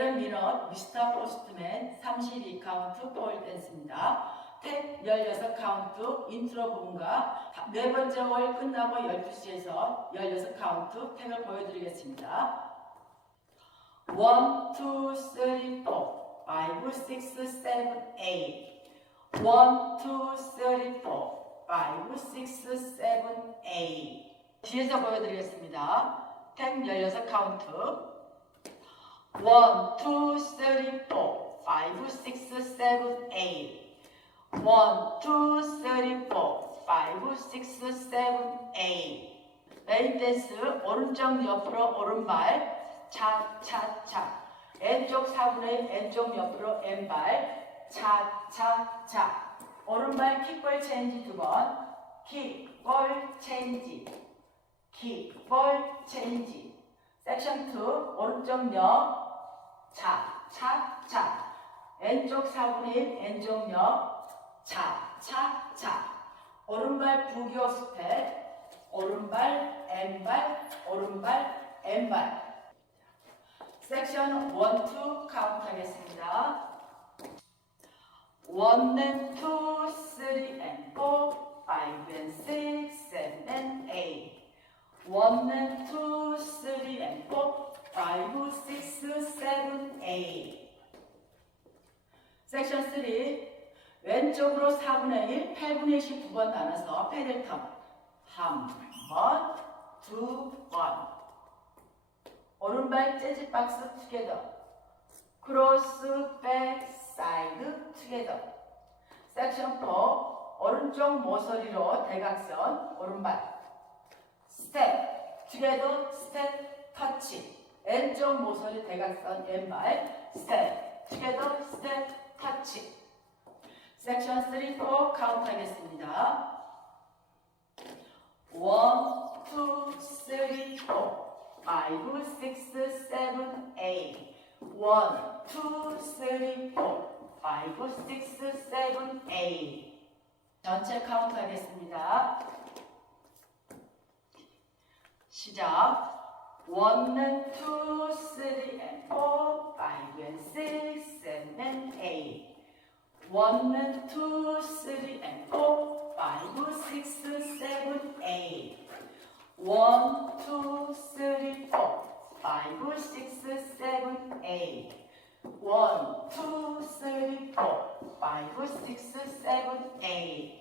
웨이런 미너 미스터 포스트맨 32카운트 폴 댄스입니다. 탭 16카운트 인트로 부분과 네 번째 월 끝나고 12시에서 16카운트 탭을 보여드리겠습니다. 1, 2, 3, 4, 5, 6, 7, 8 1, 2, 3, 4, 5, 6, 7, 8 뒤에서 보여드리겠습니다. 탭 16카운트 1, 2, 3, 4, 5, 6, 7, 8 1, 2, 3, 4, 5, 6, 7, 8 메인 댄스 오른쪽 옆으로 오른발 차차차. 왼쪽 4분의 왼쪽 옆으로 왼발 차차차. 오른발 킥볼 체인지 두번. 킥볼 체인지. 킥볼 체인지. 섹션 2 오른쪽 옆 차차차 왼쪽 4분의 1 왼쪽 옆 차 차 차 오른발 부교 스텝 오른발 왼발 오른발 왼발. 섹션 1, 2 카운트 하겠습니다. 1 and 2, 3 and 4, 5 and 6, 7 and 8 1 and 2, 3 and 4, 5, 6, 7, 8 섹션 3 왼쪽으로 4분의 1, 8분의 1씩 9번 나눠서 페델턴 한 번, 두 번. 오른발 재즈 박스 투게더 크로스 백 사이드 투게더 섹션 4 오른쪽 모서리로 대각선 오른발. 스텝 투게더 스텝 터치 왼쪽 모서리 대각선 왼발 스텝 투게더 스텝 터치 섹션 3, 4 카운트 하겠습니다. 1, 2, 3, 4 5, 6, 7, 8 1, 2, 3, 4 5, 6, 7, 8 전체 카운트 하겠습니다. 시작 One and two, three and four, five and six, seven and eight. One and two, three and four, five and six, seven and eight. One two three four, five and six, seven eight. One two three four, five and six, seven eight.